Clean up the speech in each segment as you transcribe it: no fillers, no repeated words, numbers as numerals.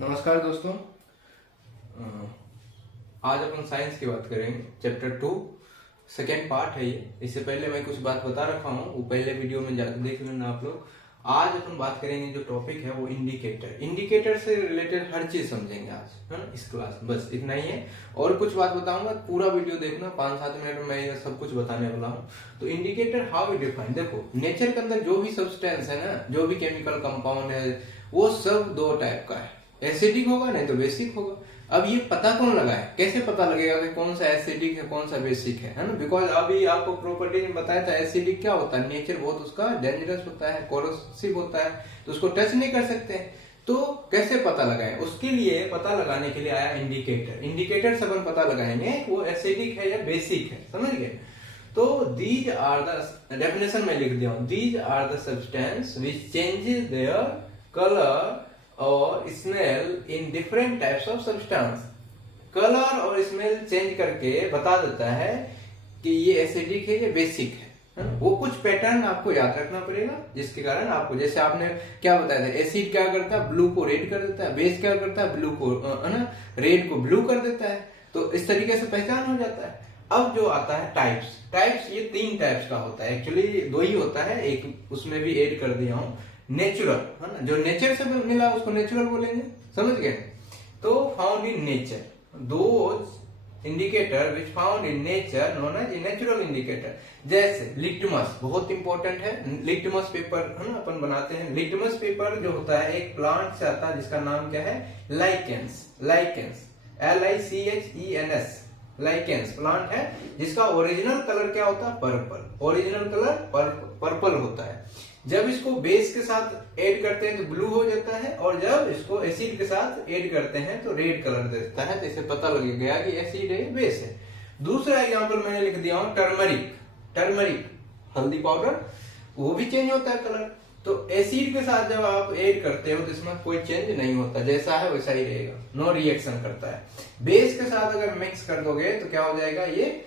नमस्कार दोस्तों। आज अपन साइंस की बात करेंगे। चैप्टर 2 सेकेंड पार्ट है ये। इससे पहले मैं कुछ बात बता रखा हूँ, वो पहले वीडियो में जाकर देख लेना आप लोग। आज अपन बात करेंगे, जो टॉपिक है वो इंडिकेटर से रिलेटेड हर चीज समझेंगे आज, है ना, इस क्लास में। बस इतना ही है। और कुछ बात बताऊंगा, पूरा वीडियो देखना, 5-7 मिनट में मैं सब कुछ बताने वाला हूँ। तो इंडिकेटर हाउ वी डिफाइन, देखो नेचर के अंदर जो भी सब्सटेंस है ना, जो भी केमिकल कंपाउंड है, वो सब दो टाइप का है। एसिडिक होगा नहीं तो बेसिक होगा। अब ये पता कौन लगाए, कैसे पता लगेगा कि कौन सा एसिडिक है कौन सा बेसिक है ना? बिकॉज अभी आपको प्रॉपर्टी में बताया था एसिडिक क्या होता है, नेचर बहुत उसका डेंजरस होता है, कोरोसिव होता है, तो उसको टच नहीं कर सकते। तो कैसे पता लगाएं, उसके लिए पता लगाने के लिए आया इंडिकेटर। इंडिकेटर से अपन पता लगाएंगे वो एसिडिक है या बेसिक है, समझ गए? तो दीज आर द डेफिनेशन में लिख दिया हूं, these are the substance which changes their colour और smell in different types of substance. Colour और स्मेल चेंज करके बता देता है कि ये एसिडिक है या बेसिक है। वो कुछ पैटर्न आपको याद रखना पड़ेगा, जिसके कारण आपको, जैसे आपने क्या बताया था, एसिड क्या करता है, ब्लू को रेड कर देता है, बेस क्या करता है, ब्लू को रेड को ब्लू कर देता है। तो इस तरीके से पहचान हो जाता है। अब जो आता है टाइप्स, ये 3 टाइप्स का होता है। एक्चुअली 2 ही होता है, एक उसमें भी ऐड कर दिया हूं, नेचुरल, है ना, जो नेचर से मिला उसको नेचुरल बोलेंगे, समझ गए? तो found in nature, those indicator which found in nature known as natural indicator. जैसे लिटमस, बहुत इंपॉर्टेंट है। लिटमस पेपर, है ना, अपन बनाते हैं। लिटमस पेपर जो होता है एक प्लांट से आता है, जिसका नाम क्या है, लाइकेंस। LICHENS, लाइकेंस प्लांट है, जिसका ओरिजिनल कलर क्या होता है, पर्पल। ओरिजिनल कलर पर्पल होता है। जब इसको बेस के साथ ऐड करते हैं तो ब्लू हो जाता है, और जब इसको एसिड के साथ ऐड करते हैं तो रेड कलर देता है। तो इसे पता लग गया कि एसिड है, बेस है। दूसरा एग्जांपल मैंने लिख दिया हूं, टर्मरिक, हल्दी पाउडर, वो भी चेंज होता है कलर। तो एसिड के साथ जब आप ऐड करते हो तो इसमें कोई चेंज नहीं होता, जैसा है वैसा ही रहेगा, नो रिएक्शन करता है। बेस के साथ अगर मिक्स कर दोगे तो क्या हो जाएगा, ये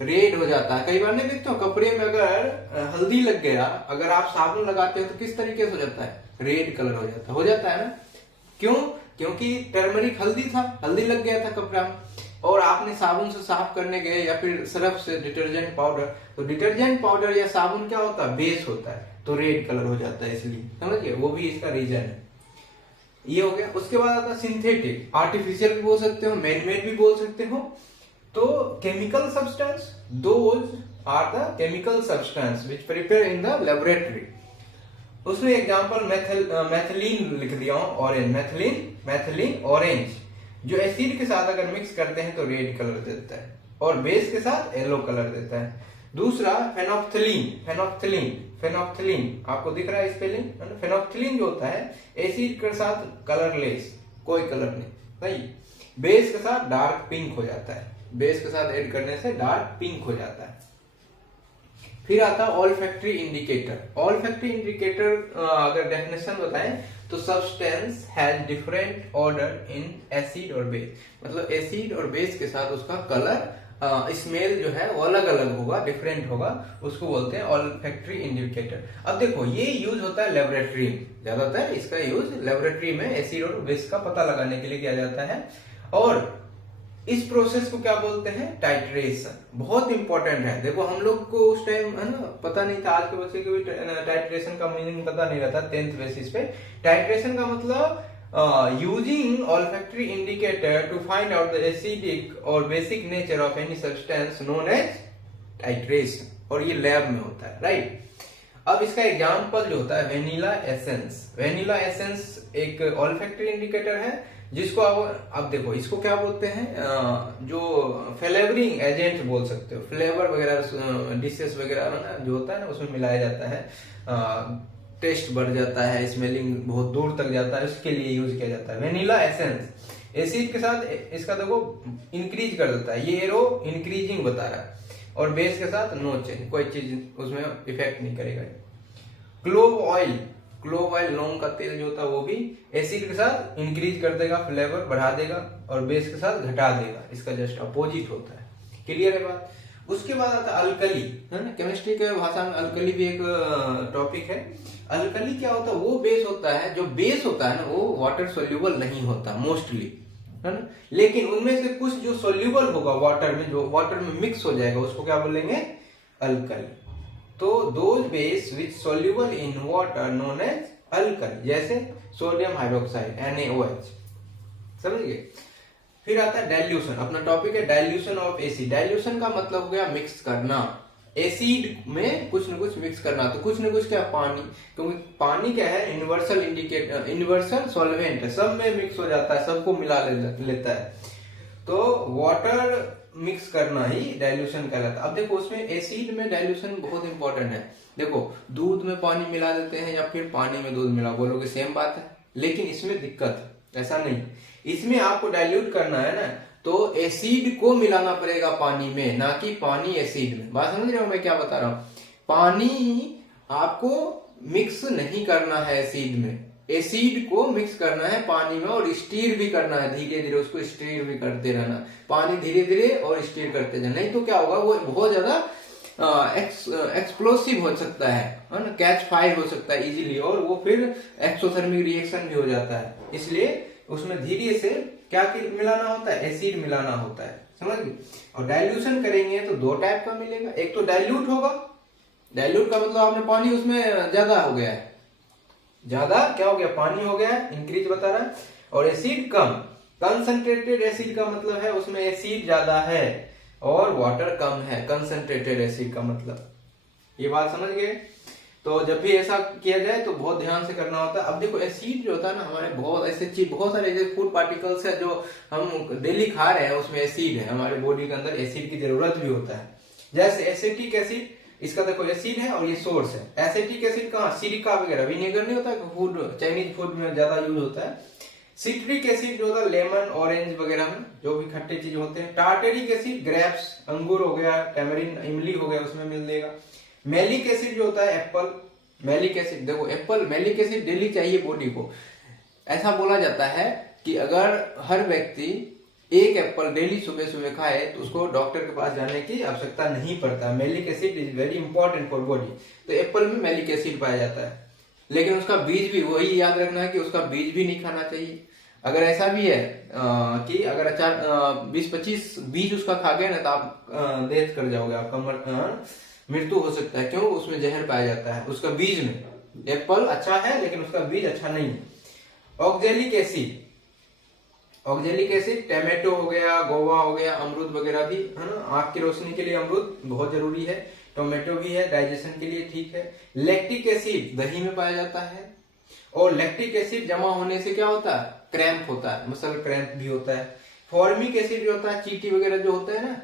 रेड हो जाता है। कई बार नहीं देखते हो, कपड़े में अगर हल्दी लग गया, अगर आप साबुन लगाते हो तो किस तरीके से हो जाता है, रेड कलर हो जाता है ना। क्यों? क्योंकि टर्मरिक हल्दी था, हल्दी लग गया था कपड़ा में, और आपने साबुन से साफ करने गए या फिर सर्फ से डिटर्जेंट पाउडर, तो डिटर्जेंट पाउडर या साबुन क्या होता है, बेस होता है, तो रेड कलर हो जाता है। इसलिए समझिए, वो भी इसका रीजन है। ये हो गया। उसके बाद आता है सिंथेटिक, आर्टिफिशियल भी बोल सकते हो, मैनमेड भी बोल सकते हो। तो chemical substance, those are the chemical substance which prepare in the laboratory. उसमें एग्जांपल मैथिलीन लिख दिया हूं, ऑरेंज, मैथिलीन ऑरेंज, जो एसिड के साथ अगर मिक्स करते हैं तो रेड कलर देता है, और बेस के साथ येलो कलर देता है। दूसरा फेनोप्थलीन, आपको दिख रहा है स्पेलिंग, फेनोप्थलीन जो होता है एसिड के साथ कलरलेस, कोई कलर नहीं, बेस के साथ डार्क पिंक हो जाता है, बेस के साथ ऐड करने से डार्क पिंक हो जाता है। फिर आता है ऑल्फैक्टरी इंडिकेटर। अगर डेफिनेशन बताएं तो substance has different order in acid और बेस, मतलब एसिड और बेस के साथ उसका कलर, स्मेल जो है वो अलग अलग होगा, डिफरेंट होगा, उसको बोलते हैं ऑल्फैक्टरी इंडिकेटर। अब देखो, ये यूज होता है लेबोरेटरी में, ज्यादातर इसका यूज लेबोरेटरी में एसिड और बेस का पता लगाने के लिए किया जाता है। और इस प्रोसेस को क्या बोलते हैं, टाइट्रेशन। बहुत इंपॉर्टेंट है। देखो हम लोग को उस टाइम, है ना, पता नहीं था, आज के बच्चे को भी टाइट्रेशन का मीनिंग पता नहीं रहता 10th बेसिस पे। टाइट्रेशन का मतलब using olfactory indicator to find out the acidic और basic nature of any substance known as titration, और ये लैब में होता है, राइट। अब इसका एग्जांपल जो होता है वेनिला एसेंस एक ऑल्फैक्टरी इंडिकेटर है, जिसको अब देखो इसको क्या बोलते हैं, जो फ्लेवरिंग एजेंट बोल सकते हो, फ्लेवर वगैरह डिशेस वगैरह ना जो होता है ना, उसमें मिलाया जाता है, टेस्ट बढ़ जाता है, स्मेलिंग बहुत दूर तक जाता है, उसके लिए यूज किया जाता है। वेनिला एसेंस एसिड के साथ इसका देखो इंक्रीज कर देता है, ये एरो इंक्रीजिंग बता रहा है, और बेस के साथ नो चेंज, कोई चीज उसमें इफेक्ट नहीं करेगा। क्लोव ऑयल लौंग का तेल जो होता है वो भी एसिड के साथ इंक्रीज कर देगा, फ्लेवर बढ़ा देगा, और बेस के साथ घटा देगा, इसका जस्ट अपोजिट होता है। क्लियर है बात? उसके बाद आता है अल्कली, है ना। केमिस्ट्री के भाषा में अल्कली भी एक टॉपिक है। अल्कली क्या होता है, वो बेस होता है, जो बेस होता है ना वो वाटर सोल्यूबल नहीं होता मोस्टली, है ना। लेकिन उनमें से कुछ जो सोल्यूबल होगा वाटर में, जो वाटर में मिक्स हो जाएगा, उसको क्या बोलेंगे, अल्कली। तो those base which soluble in water known as alkali, जैसे सोडियम हाइड्रोक्साइड NaOH, समझ गए। फिर आता है डाइल्यूशन, अपना टॉपिक है डाइल्यूशन ऑफ एसिड। डाइल्यूशन का मतलब हो गया मिक्स करना, एसिड में कुछ न कुछ मिक्स करना। तो कुछ न कुछ क्या, पानी, क्योंकि पानी क्या है, यूनिवर्सल सॉल्वेंट है, सब में मिक्स हो जाता है, सबको मिला लेता है। तो वाटर मिक्स करना ही डाइल्यूशन कहलाता है। अब देखो उसमें एसिड में डाइल्यूशन बहुत इंपॉर्टेंट है। देखो दूध में पानी मिला देते हैं या फिर पानी में दूध मिला, बोलोगे सेम बात है, लेकिन इसमें दिक्कत, ऐसा नहीं। इसमें आपको डाइल्यूट करना है ना, तो एसिड को मिलाना पड़ेगा पानी में, ना कि पानी एसिड में। बात समझ रहे हो मैं क्या बता रहा हूं। पानी आपको मिक्स नहीं करना है एसिड में, एसिड को मिक्स करना है पानी में, और स्टीर भी करना है, धीरे धीरे उसको स्टीर भी करते रहना, पानी धीरे धीरे और स्टीर करते जाना। नहीं तो क्या होगा, वो बहुत ज्यादा एक्सप्लोसिव हो सकता है ना, कैच फायर हो सकता है इजीली, और वो फिर एक्सोथर्मिक रिएक्शन भी हो जाता है। इसलिए उसमें धीरे से क्या मिलाना होता है, एसिड मिलाना होता है, समझ गए। और डाइल्यूशन करेंगे तो दो टाइप का मिलेगा, एक तो डाइल्यूट होगा, डाइल्यूट का मतलब आपने पानी उसमें ज्यादा हो गया है, ज्यादा क्या हो गया, पानी हो गया है, इंक्रीज बता रहा है, और एसिड कम। कंसंट्रेटेड एसिड का मतलब है उसमें एसिड ज्यादा है और वाटर कम है, कंसंट्रेटेड एसिड का मतलब, ये बात समझ गए। तो जब भी ऐसा किया जाए तो बहुत ध्यान से करना होता है। अब देखो एसिड जो होता है ना, हमारे बहुत ऐसे चीज, बहुत सारे ऐसे फूड पार्टिकल्स है जो हम डेली खा रहे हैं, उसमें एसिड है, हमारे बॉडी के अंदर एसिड की जरूरत भी होता है। जैसे एसिटिक एसिड, इसका देखो एसिड है और ये सोर्स है। एसिटिक एसिड कहाँ, सिरका वगैरह, विनेगर नहीं होता, फूड चाइनीज फूड में ज्यादा यूज होता है। सिट्रिक एसिड जो होता है लेमन, ऑरेंज वगैरह में जो भी खट्टे चीज होते हैं। टार्टेरिक एसिड ग्रेप्स, अंगूर हो गया, टैमरिन, इमली हो गया, उसमें मिल देगा। मैलिक एसिड जो होता है एप्पल, मैलिक एसिड, देखो एप्पल, मैलिक एसिड डेली चाहिए बॉडी को। ऐसा बोला जाता है कि अगर हर व्यक्ति एक एप्पल डेली सुबह सुबह खाए तो उसको डॉक्टर के पास जाने की आवश्यकता नहीं पड़ता। Malic acid is very important for body. तो एप्पल में मैलिक एसिड पाया जाता है, लेकिन उसका बीज भी, वही याद रखना है कि उसका बीज भी नहीं खाना चाहिए। अगर ऐसा भी है कि अगर 20-25 बीज उसका खा गए ना तो आप डेथ कर जाओगे, आपका मृत्यु हो सकता है। क्यों, उसमें जहर पाया जाता है उसका बीज में। एप्पल अच्छा है लेकिन उसका बीज अच्छा नहीं है। Oxalic acid, oxalic acid tomato हो गया, गोवा हो गया, अमरूद वगैरह भी, है ना। आंख की रोशनी के लिए अमरूद बहुत जरूरी है, टोमेटो भी है, डाइजेशन के लिए ठीक है। लैक्टिक एसिड दही में पाया जाता है, और लैक्टिक एसिड जमा होने से क्या होता है, क्रैम्प होता है, मसल क्रैम्प भी होता है। फॉर्मिक एसिड जो होता है, चींटी वगैरह जो होता है ना,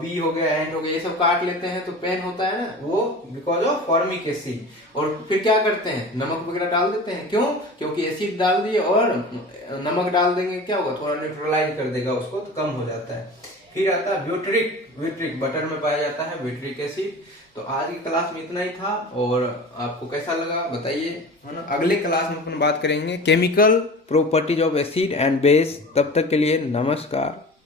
बी हो गया, एंट हो गया, ये सब काट लेते हैं तो पेन होता है ना, वो बिकॉज ऑफ फॉर्मिक एसिड। और फिर क्या करते हैं, नमक वगैरह डाल देते हैं। क्यों, क्योंकि एसिड डाल दिए और नमक डाल देंगे, क्या होगा, थोड़ा न्यूट्रलाइज कर देगा उसको, तो कम हो जाता है। फिर आता है ब्यूटरिक, बटर में पाया जाता है ब्यूटरिक एसिड। तो आज की क्लास में इतना ही था, और आपको कैसा लगा बताइए, है ना। अगले क्लास में अपन बात करेंगे chemical properties of acid and base. तब तक के लिए नमस्कार।